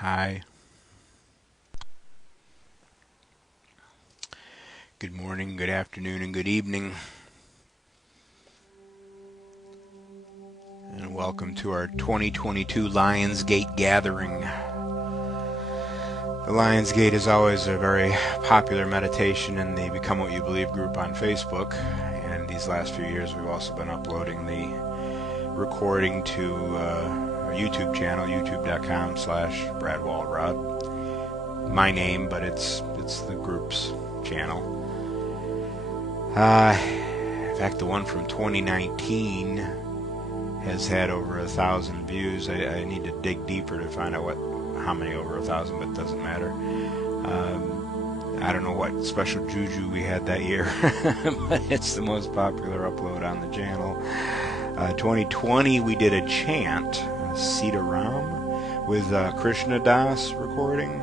Hi. Good morning, good afternoon, and good evening. And welcome to our 2022 Lionsgate gathering. The Lionsgate is always a very popular meditation in the Become What You Believe group on Facebook. And these last few years we've also been uploading the recording to our YouTube channel, youtube.com/Brad Walrod. My name, but it's the group's channel. In fact, the one from 2019 has had over 1,000 views. I need to dig deeper to find out how many over 1,000, but it doesn't matter. I don't know what special juju we had that year, but it's the most popular upload on the channel. 2020 we did a chant, Sita Ram, with Krishna Das recording.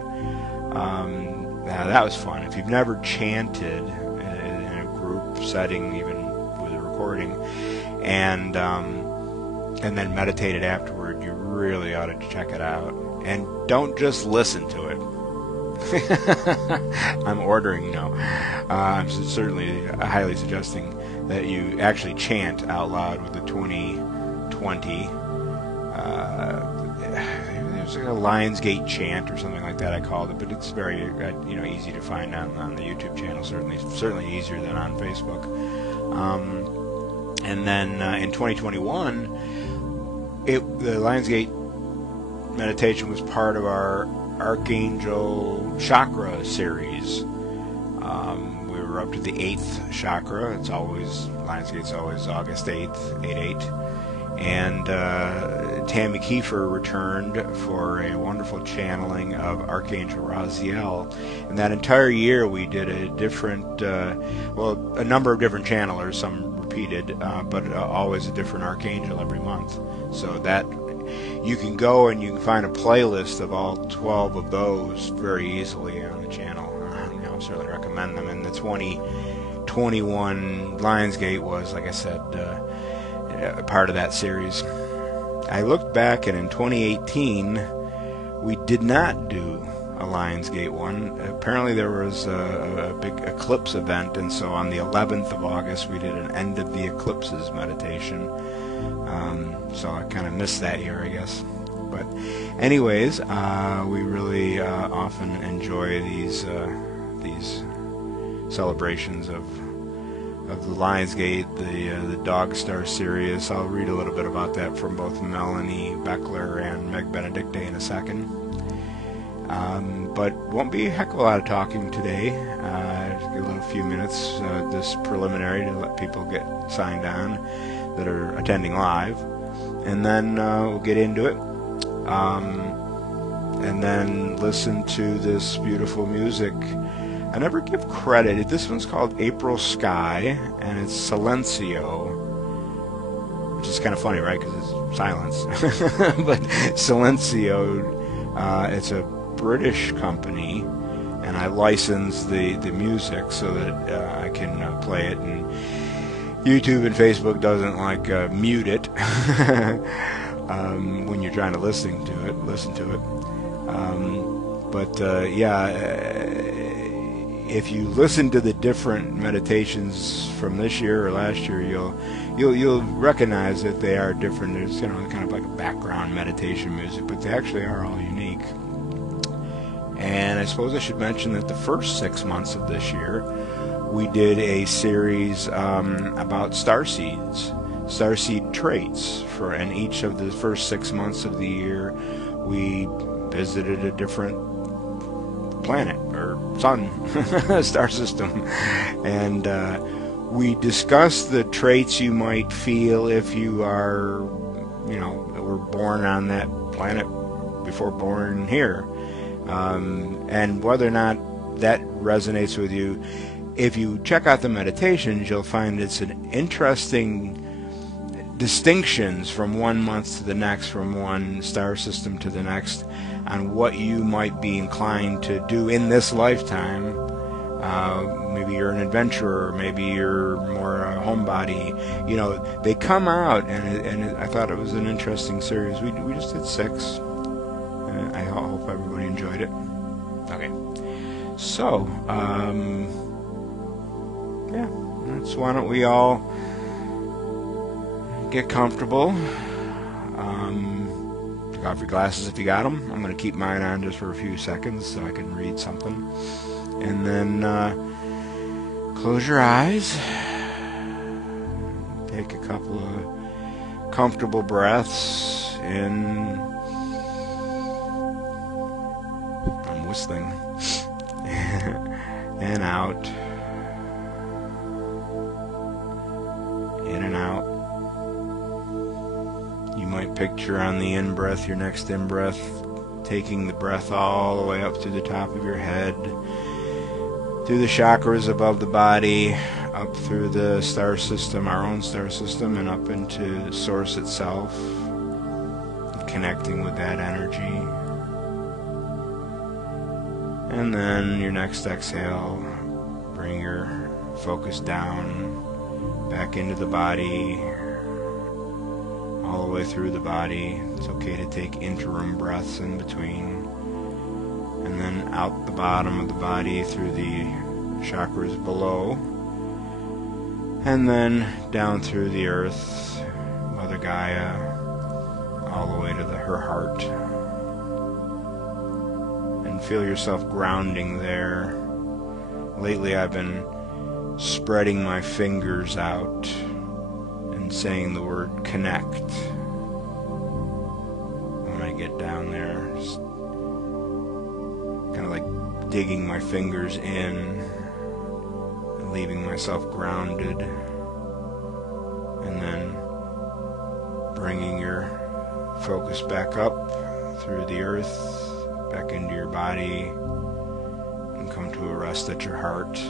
That was fun. If you've never chanted in a group setting, even with a recording, and then meditated afterward, you really ought to check it out. And don't just listen to it. I'm ordering now. I'm certainly highly suggesting that you actually chant out loud with the 2020. There's like a Lionsgate chant or something like that, I called it, but it's very easy to find on the YouTube channel. Certainly easier than on Facebook. And then in 2021, the Lionsgate meditation was part of our Archangel Chakra series. We were up to the 8th chakra. Lionsgate's always August 8th, 8/8. And Tammy Kiefer returned for a wonderful channeling of Archangel Raziel. And that entire year we did a number of different channelers, some repeated, but always a different archangel every month. So that you can go and you can find a playlist of all 12 of those very easily on the channel. I certainly recommend them. And the 2021 Lionsgate was, like I said, a part of that series. I looked back, and in 2018 we did not do a Lionsgate one. Apparently there was a big eclipse event, and so on the 11th of August we did an End of the Eclipses meditation. So I kind of missed that year, I guess. But anyways, we really often enjoy these celebrations of the Lionsgate, the Dog Star Sirius. I'll read a little bit about that from both Melanie Beckler and Meg Benedicte in a second. But won't be a heck of a lot of talking today. Just a few minutes, this preliminary to let people get signed on that are attending live, and then we'll get into it, and then listen to this beautiful music. I never give credit. This one's called April Sky, and it's Silencio, which is kind of funny, right? Because it's silence. But Silencio, it's a British company, and I license the music so that I can play it, and YouTube and Facebook doesn't mute it when you're trying to listen to it. If you listen to the different meditations from this year or last year, you'll recognize that they are different. There's kind of like a background meditation music, but they actually are all unique. And I suppose I should mention that the first 6 months of this year, we did a series about starseed traits. And each of the first 6 months of the year, we visited a different planet or sun, star system, and we discussed the traits you might feel if you were born on that planet before born here, and whether or not that resonates with you. If you check out the meditations, you'll find it's an interesting distinctions from one month to the next, from one star system to the next, on what you might be inclined to do in this lifetime. Maybe you're an adventurer, maybe you're more a homebody. They come out, and I thought it was an interesting series. We just did 6. I hope everybody enjoyed it. Okay. So, yeah, why don't we all get comfortable. Take off your glasses if you got them. I'm going to keep mine on just for a few seconds so I can read something. And then close your eyes. Take a couple of comfortable breaths in. I'm whistling. And out. In and out. You might picture on the in-breath, your next in-breath, taking the breath all the way up to the top of your head, through the chakras above the body, up through the star system, our own star system, and up into the source itself, connecting with that energy. And then your next exhale, bring your focus down, back into the body, all the way through the body. It's okay to take interim breaths in between. And then out the bottom of the body through the chakras below. And then down through the earth, Mother Gaia, all the way to her heart. And feel yourself grounding there. Lately I've been spreading my fingers out and saying the word connect. When I get down there, just kind of like digging my fingers in and leaving myself grounded, and then bringing your focus back up through the earth, back into your body, and come to a rest at your heart.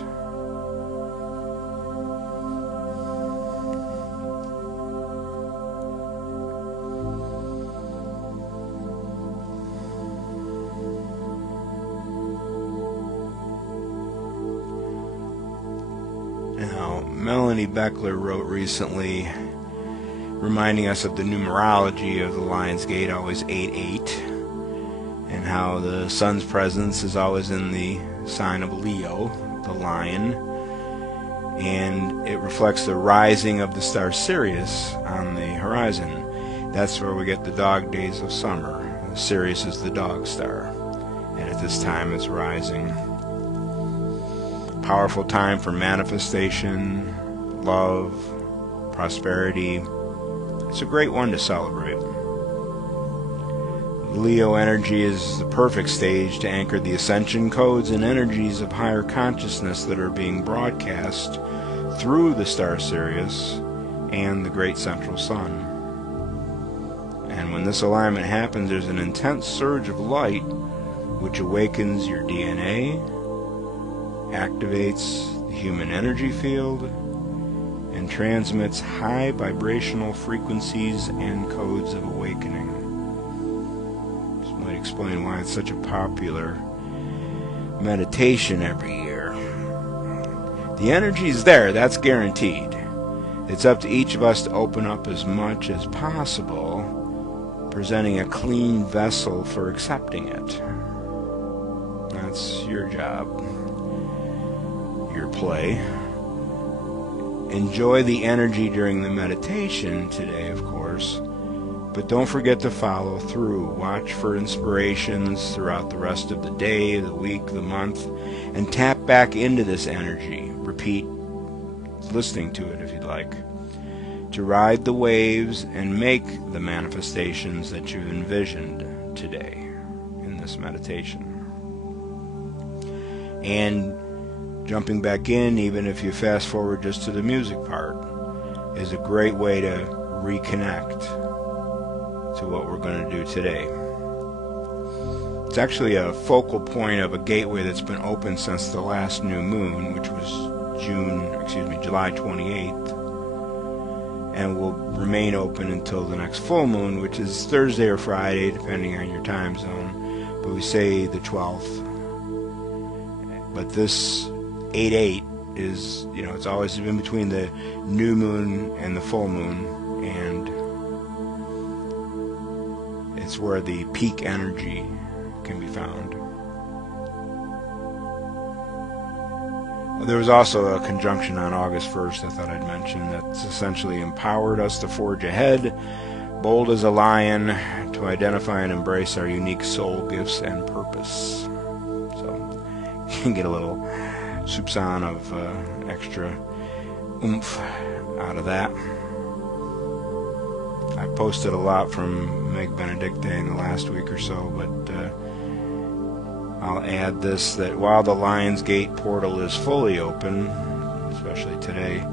Melanie Beckler wrote recently, reminding us of the numerology of the Lion's Gate, always 88, and how the sun's presence is always in the sign of Leo, the lion, and it reflects the rising of the star Sirius on the horizon. That's where we get the dog days of summer. Sirius is the dog star, and at this time it's rising. Powerful time for manifestation, love, prosperity. It's a great one to celebrate. Leo energy is the perfect stage to anchor the ascension codes and energies of higher consciousness that are being broadcast through the star Sirius and the great central sun. And when this alignment happens, there's an intense surge of light which awakens your DNA, activates the human energy field, and transmits high vibrational frequencies and codes of awakening. This might explain why it's such a popular meditation every year. The energy is there, that's guaranteed. It's up to each of us to open up as much as possible, presenting a clean vessel for accepting it. That's your job, your play. Enjoy the energy during the meditation today, of course, but don't forget to follow through. Watch for inspirations throughout the rest of the day, the week, the month, and tap back into this energy. Repeat listening to it if you'd like, to ride the waves and make the manifestations that you've envisioned today in this meditation. And jumping back in, even if you fast forward just to the music part, is a great way to reconnect to what we're going to do today. It's actually a focal point of a gateway that's been open since the last new moon, which was July 28th, and will remain open until the next full moon, which is Thursday or Friday, depending on your time zone, but we say the 12th. But this 8/8 is, it's always been between the new moon and the full moon, and it's where the peak energy can be found. There was also a conjunction on August 1st I thought I'd mention that's essentially empowered us to forge ahead, bold as a lion, to identify and embrace our unique soul gifts and purpose. So you can get a little soupçon of extra oomph out of that. I posted a lot from Meg Benedicte in the last week or so, but I'll add this, that while the Lion's Gate portal is fully open, especially today,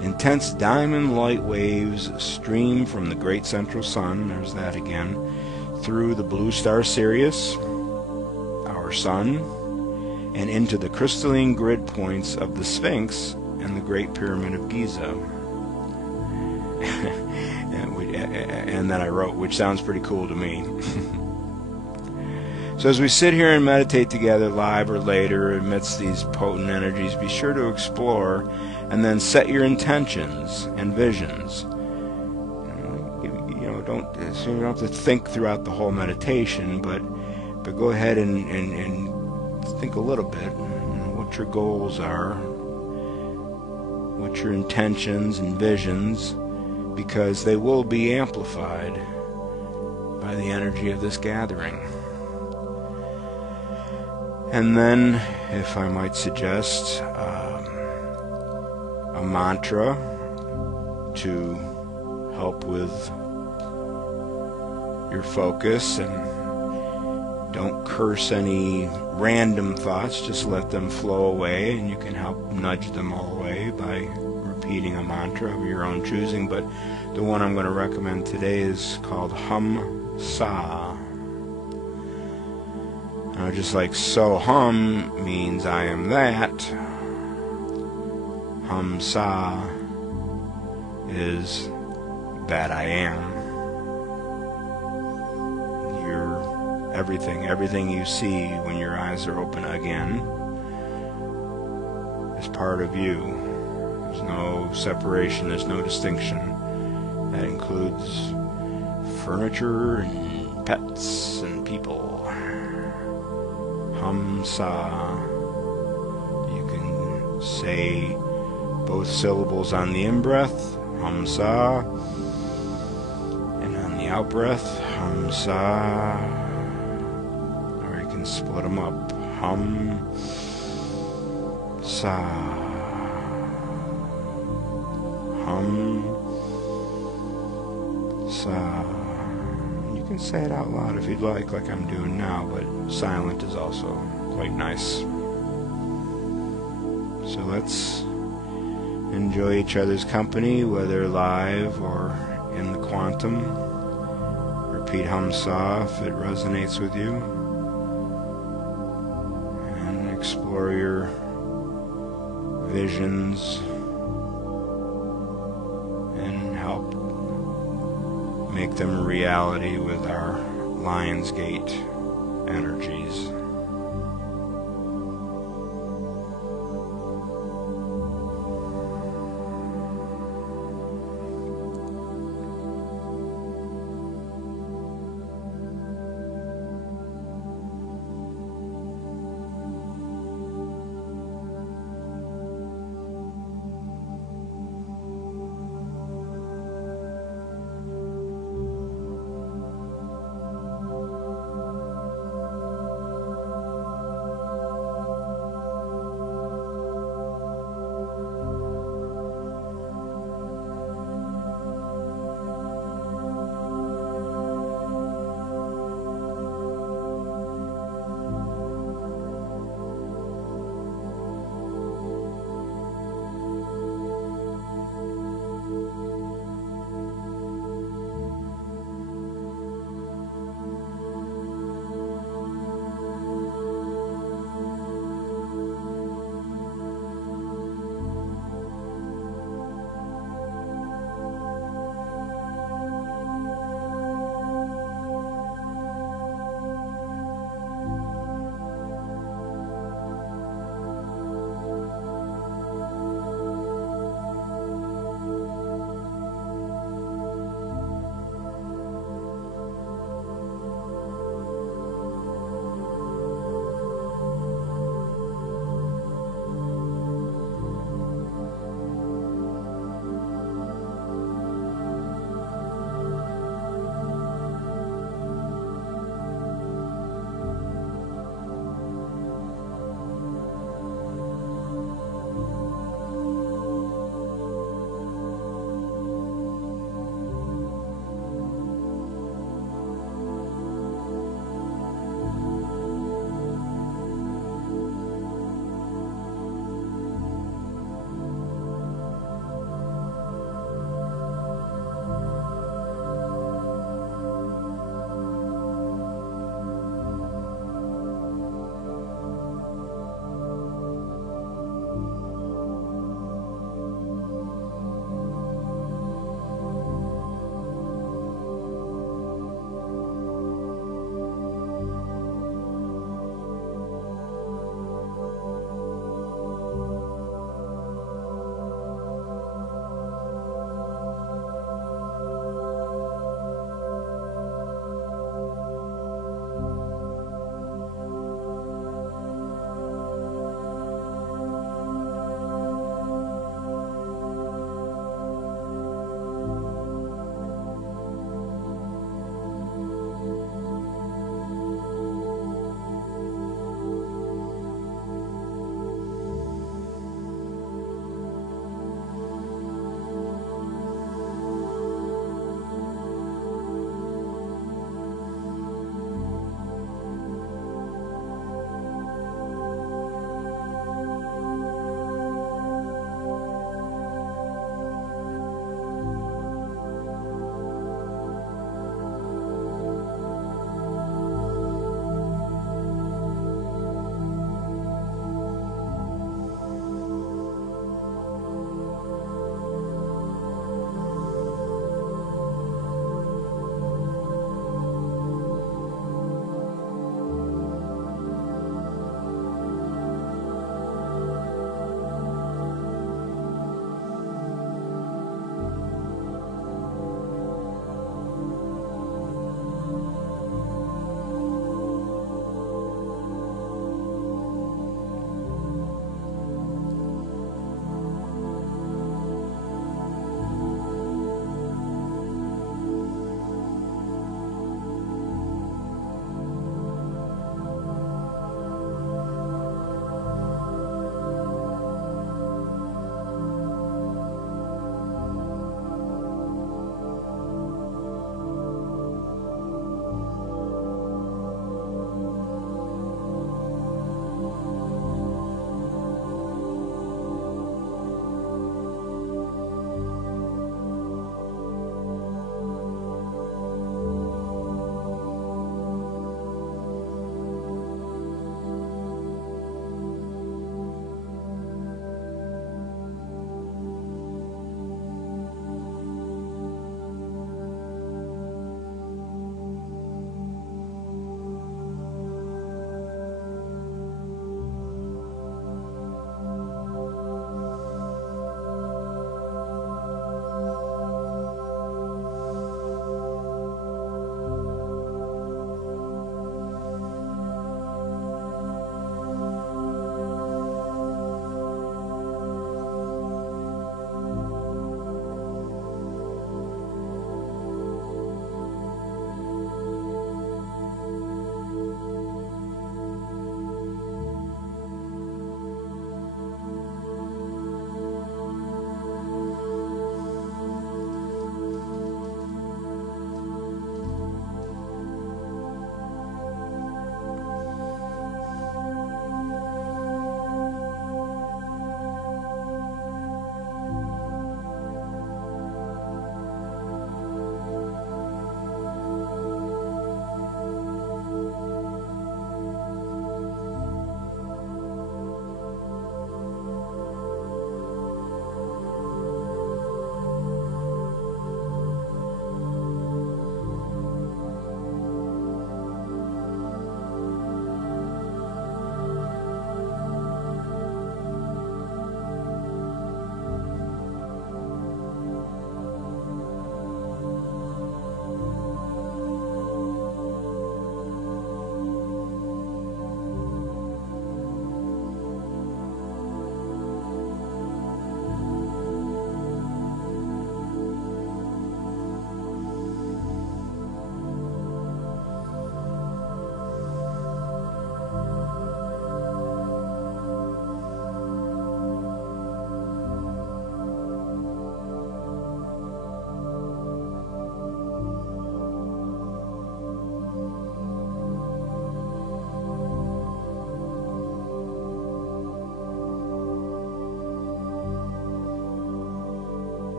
intense diamond light waves stream from the great central sun, there's that again, through the blue star Sirius, our sun, and into the crystalline grid points of the Sphinx and the Great Pyramid of Giza. And then I wrote, which sounds pretty cool to me. So as we sit here and meditate together, live or later, amidst these potent energies, be sure to explore and then set your intentions and visions. So you don't have to think throughout the whole meditation, but go ahead and think a little bit, what your goals are, what your intentions and visions, because they will be amplified by the energy of this gathering. And then, if I might suggest, a mantra to help with your focus, and don't curse any random thoughts, just let them flow away, and you can help nudge them all away by repeating a mantra of your own choosing. But the one I'm going to recommend today is called Hum Sa. Just like so, hum means I am that. Hum Sa is that I am. You're everything you see when your eyes are open again is part of you. There's no separation, there's no distinction. That includes furniture and pets and people. Hum Sa. You can say both syllables on the in-breath, Hum Sa, and on the out-breath, Hum Sa. Or you can split them up, Hum Sa, Hum Sa. You can say it out loud if you'd like I'm doing now, but silent is also quite nice. So let's enjoy each other's company, whether live or in the quantum. Repeat Hum Sa if it resonates with you, and explore your visions and help make them a reality with our Lion's Gate energies.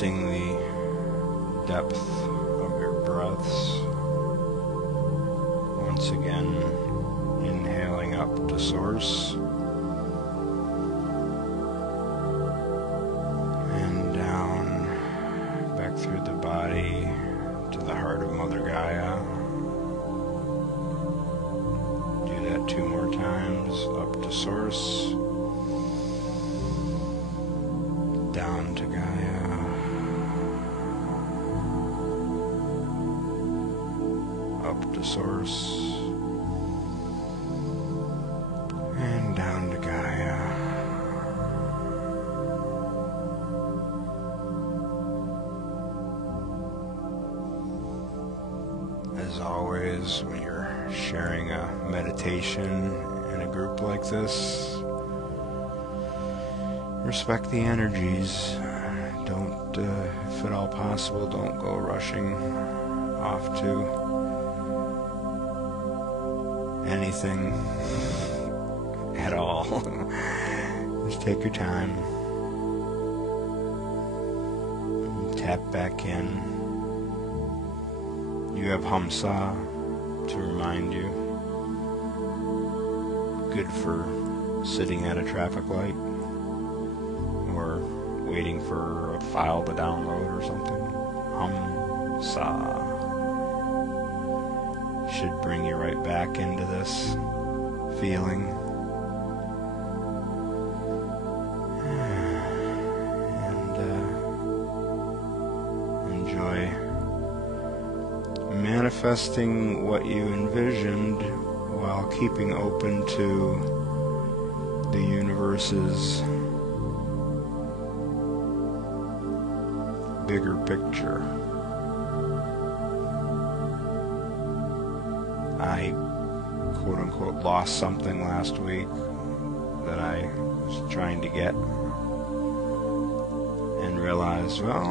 Noticing the depth of your breaths. Once again, inhaling up to source. And down, back through the body to the heart of Mother Gaia. Do that 2 more times, up to source. Down to Gaia, up to source, and down to Gaia. As always, when you're sharing a meditation in a group like this, respect the energies. Don't, if at all possible, don't go rushing off to anything at all. Just take your time. Tap back in. You have Hamsa to remind you. Good for sitting at a traffic light, or waiting for a file to download or something. Hamsa should bring you right back into this feeling. And enjoy manifesting what you envisioned while keeping open to the universe's bigger picture. I quote-unquote lost something last week that I was trying to get, and realized, well,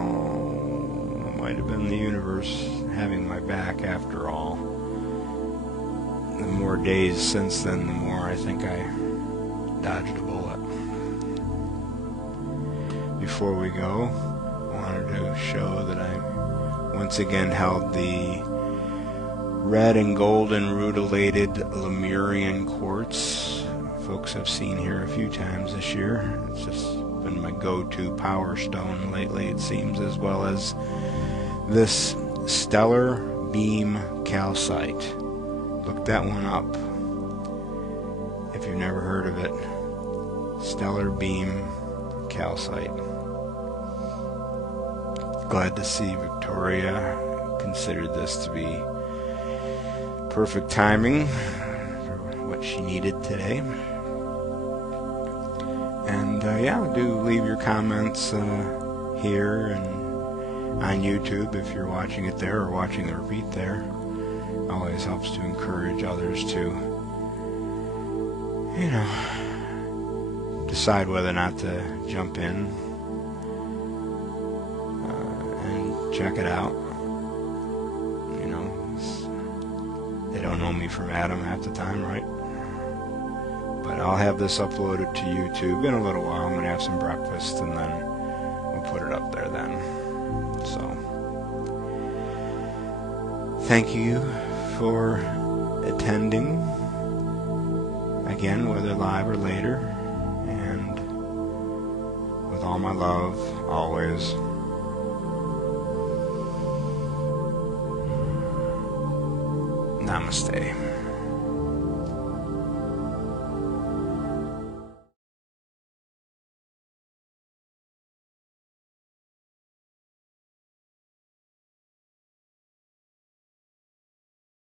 it might have been the universe having my back after all. The more days since then, the more I think I dodged a bullet. Before we go, wanted to show that I once again held the red and golden rutilated Lemurian quartz. Folks have seen here a few times this year. It's just been my go-to power stone lately, it seems, as well as this stellar beam calcite. Look that one up if you've never heard of it. Stellar beam calcite. Glad to see Victoria considered this to be perfect timing for what she needed today. And yeah, do leave your comments here and on YouTube if you're watching it there or watching the repeat there. Always helps to encourage others to, you know, decide whether or not to jump in and check it out. You know, they don't know me from Adam half the time, right? But I'll have this uploaded to YouTube in a little while. I'm going to have some breakfast and then we'll put it up there then. So, thank you for attending, again, whether live or later, and with all my love, always. Namaste.